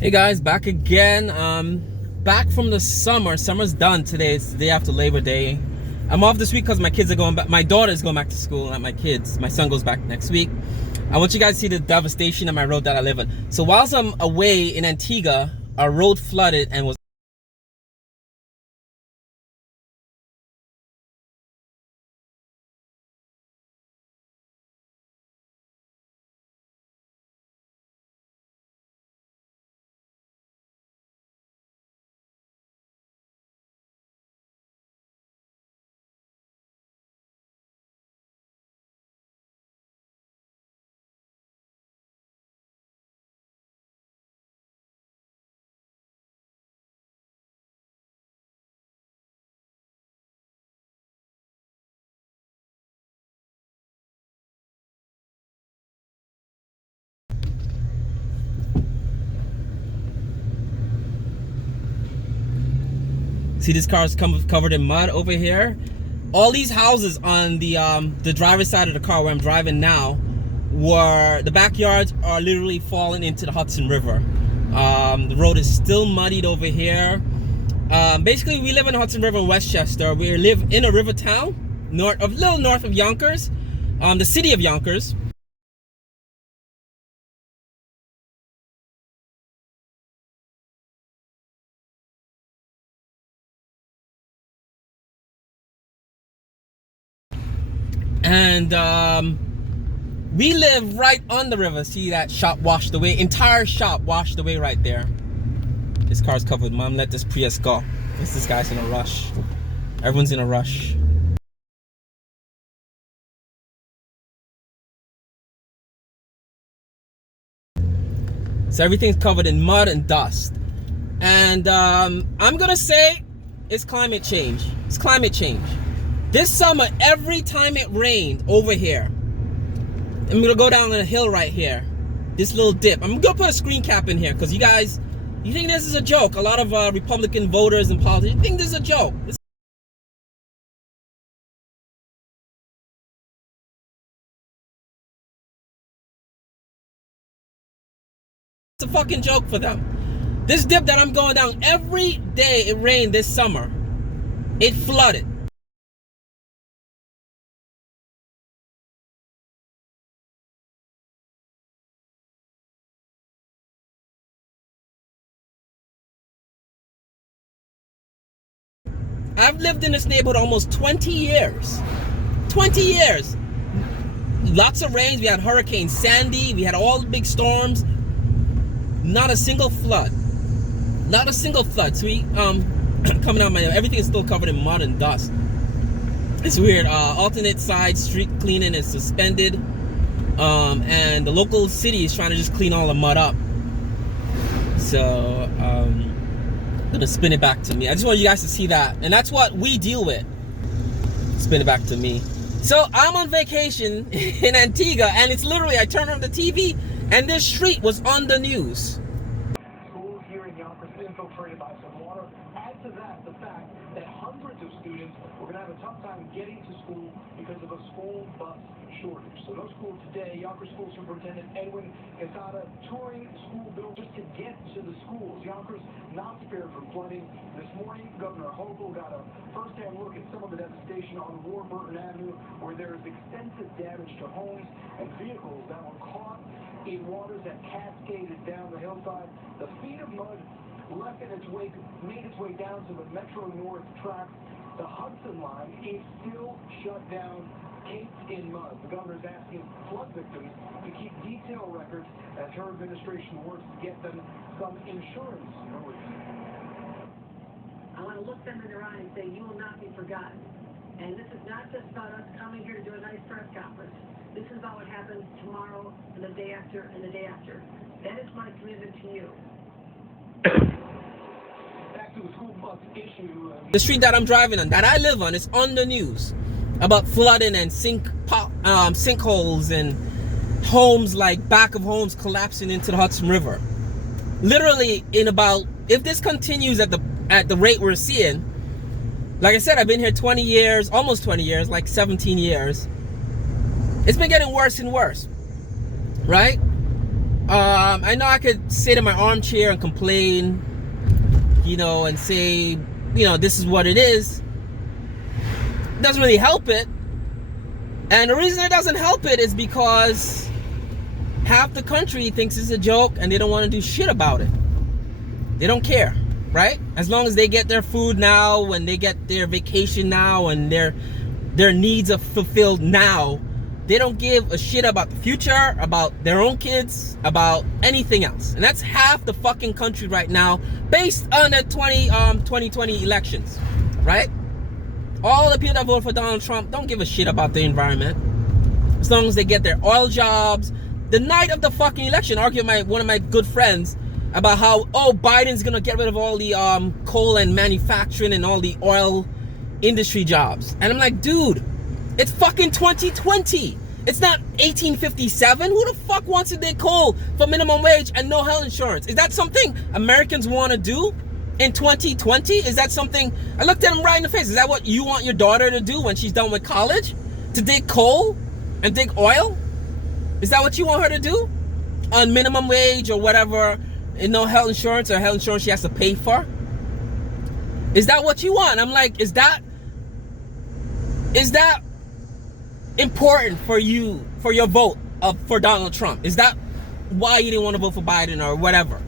Hey guys, back again. Back from the summer. Summer's done today. It's the day after Labor Day. I'm off this week because my kids are going back. My daughter's going back to school, not my kids. My son goes back next week. I want you guys to see the devastation on my road that I live on. So whilst I'm away in Antigua, our road flooded and was see this car is covered in mud over here. All these houses on the driver's side of the car where I'm driving now, were the backyards are literally falling into the Hudson River. The road is still muddied over here. Basically, we live in the Hudson River in Westchester. We live in a Rivertown, little north of Yonkers, the city of Yonkers. And we live right on the river. See that shop washed away? Entire shop washed away right there. This car's covered. Mom, let this Prius go. This guy's in a rush. Everyone's in a rush. So everything's covered in mud and dust. And I'm gonna say it's climate change. It's climate change. This summer, every time it rained over here, I'm gonna go down on a hill right here, this little dip. I'm gonna put a screen cap in here because you guys, you think this is a joke. A lot of Republican voters and politicians think this is a joke. It's a fucking joke for them. This dip that I'm going down, every day it rained this summer, it flooded. I've lived in this neighborhood almost 20 years. 20 years. Lots of rains. We had Hurricane Sandy. We had all the big storms. Not a single flood. Not a single flood. So we, coming out everything is still covered in mud and dust. It's weird. Alternate side street cleaning is suspended. And the local city is trying to just clean all the mud up. So, gonna spin it back to me. I just want you guys to see that, and that's what we deal with. Spin it back to me. So I'm on vacation in Antigua, and it's literally, I turned on the TV and this street was on the news. Schools here in Yonkers infiltrated by some water. Add to that the fact that hundreds of students were going to have a tough time getting to school because of a school bus shortage. So no school today. Yonkers School Superintendent Edwin Quesada touring school buildings just to get to the schools. Yonkers not spared from flooding. This morning, Governor Hochul got a first-hand look at some of the devastation on Warburton Avenue, where there is extensive damage to homes and vehicles that were caught in waters that cascaded down the hillside. The feet of mud left in its wake, made its way down to the Metro North tracks. The Hudson line is still shut down, caked in mud. The governor is asking flood victims to keep detailed records as her administration works to get them some insurance relief. I want to look them in their eye and say, you will not be forgotten. And this is not just about us coming here to do a nice press conference. This is about what happens tomorrow and the day after and the day after. That is my commitment to you. Back to the school bus issue. The street that I'm driving on, that I live on, is on the news about flooding and sinkholes and homes, like back of homes collapsing into the Hudson River. Literally, in about, if this continues at the rate we're seeing, like I said, I've been here 20 years, almost 20 years, like 17 years. It's been getting worse and worse, right? I know I could sit in my armchair and complain, and say, this is what it is. It doesn't really help it. And the reason it doesn't help it is because half the country thinks it's a joke and they don't want to do shit about it. They don't care, right? As long as they get their food now, and they get their vacation now, and their needs are fulfilled now, they don't give a shit about the future, about their own kids, about anything else. And that's half the fucking country right now, based on the 2020 elections, right? All the people that vote for Donald Trump don't give a shit about the environment. As long as they get their oil jobs. The night of the fucking election, I argued with one of my good friends about how, Biden's gonna get rid of all the coal and manufacturing and all the oil industry jobs. And I'm like, dude, it's fucking 2020. It's not 1857. Who the fuck wants to dig coal for minimum wage and no health insurance? Is that something Americans want to do in 2020? Is that something? I looked at him right in the face. Is that what you want your daughter to do when she's done with college? To dig coal and dig oil? Is that what you want her to do? On minimum wage or whatever, and no health insurance, or health insurance she has to pay for? Is that what you want? I'm like, is that important for you, for your vote for Donald Trump? Is that why you didn't want to vote for Biden or whatever?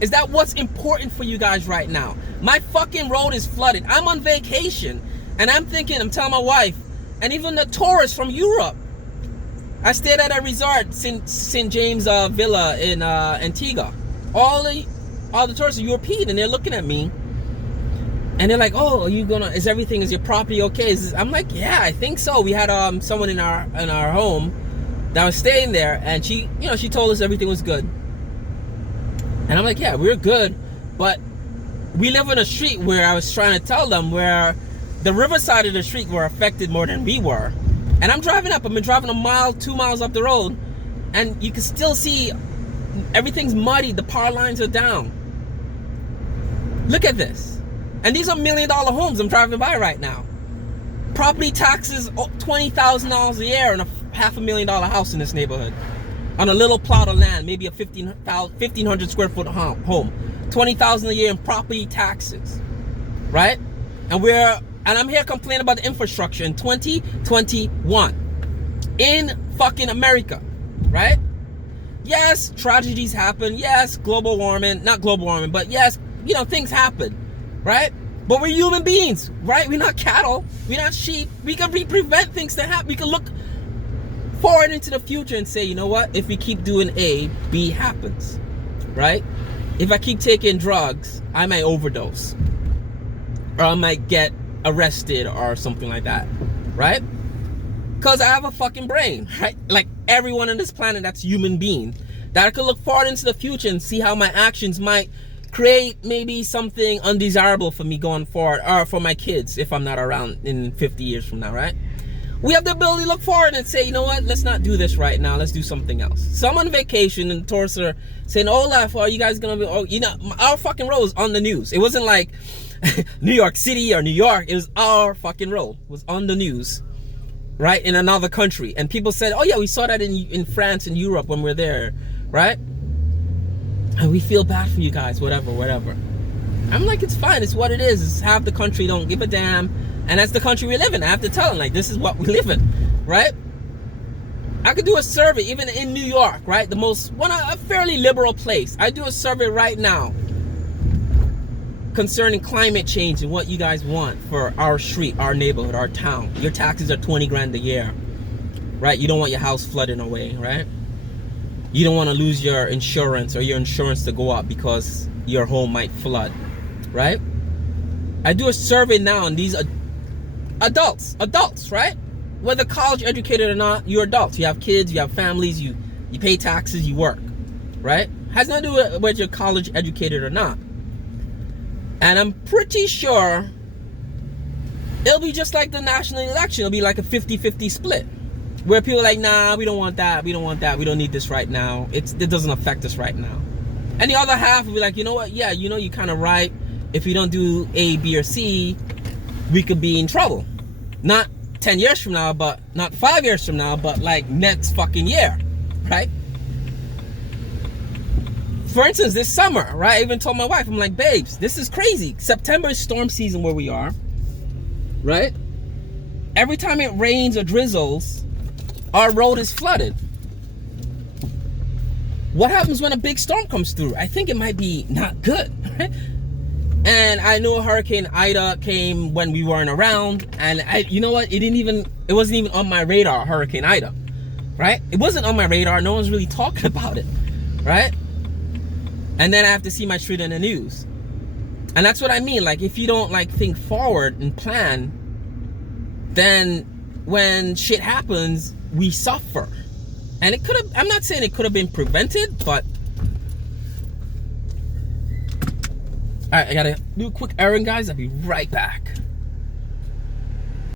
Is that what's important for you guys right now? My fucking road is flooded. I'm on vacation, and I'm telling my wife, and even the tourists from Europe. I stayed at a resort, St. James Villa in Antigua. All the tourists are European, and they're looking at me, and they're like, "Oh, is your property okay?" I'm like, "Yeah, I think so." We had someone in our home that was staying there, and she told us everything was good. And I'm like, "Yeah, we're good," but we live on a street where I was trying to tell them where the riverside of the street were affected more than we were. And I'm driving up. I've been driving a mile, 2 miles up the road, and you can still see everything's muddy. The power lines are down. Look at this. And these are $1 million homes I'm driving by right now. Property taxes, $20,000 a year on a $500,000 house in this neighborhood. On a little plot of land, maybe a 1,500 square foot home. $20,000 a year in property taxes, right? And I'm here complaining about the infrastructure in 2021 in fucking America, right? Yes, tragedies happen. Yes, global warming, not global warming, but yes, things happen, right? But we're human beings, right? We're not cattle. We're not sheep. We can prevent things to happen. We can look forward into the future and say, you know what? If we keep doing A, B happens, right? If I keep taking drugs, I might overdose, or I might get arrested or something like that, right? Because I have a fucking brain, right? Like everyone on this planet that's human being, that I could look forward into the future and see how my actions might create maybe something undesirable for me going forward, or for my kids if I'm not around in 50 years from now, right? We have the ability to look forward and say, you know what, let's not do this right now, let's do something else. So I'm on vacation and the tourists are saying, Olaf, are you guys gonna be, our fucking road was on the news. It wasn't like New York City or New York. It was our fucking road. It was on the news, right? In another country. And people said, oh yeah, we saw that in France and Europe when we were there, right? And we feel bad for you guys, whatever. I'm like, it's fine. It's what it is. It's half the country don't give a damn. And that's the country we live in. I have to tell them, like, this is what we live in, right? I could do a survey, even in New York, right? A fairly liberal place. I do a survey right now concerning climate change and what you guys want for our street, our neighborhood, our town. Your taxes are 20 grand a year, right? You don't want your house flooding away, right? You don't want to lose your insurance or your insurance to go up because your home might flood, right? I do a survey now, and these are adults, right? Whether college educated or not, you're adults. You have kids, you have families, you pay taxes, you work, right? Has nothing to do with whether you're college educated or not. And I'm pretty sure it'll be just like the national election. It'll be like a 50-50 split, where people are like, nah, we don't want that, we don't need this right now. It doesn't affect us right now. And the other half will be like, you know what, yeah, you're kind of right. If we don't do A, B, or C, we could be in trouble. Not 10 years from now, but not 5 years from now, but like next fucking year, right? For instance, this summer, right? I even told my wife, I'm like, babes, this is crazy. September is storm season where we are, right? Every time it rains or drizzles, our road is flooded. What happens when a big storm comes through? I think it might be not good, right? And I know Hurricane Ida came when we weren't around, and you know what? It wasn't even on my radar, Hurricane Ida, right? It wasn't on my radar. No one's really talking about it, right? And then I have to see my shit in the news. And that's what I mean. Like, if you don't like think forward and plan, then when shit happens, we suffer. And it could have, I'm not saying it could have been prevented, but all right, I gotta do a quick errand, guys. I'll be right back.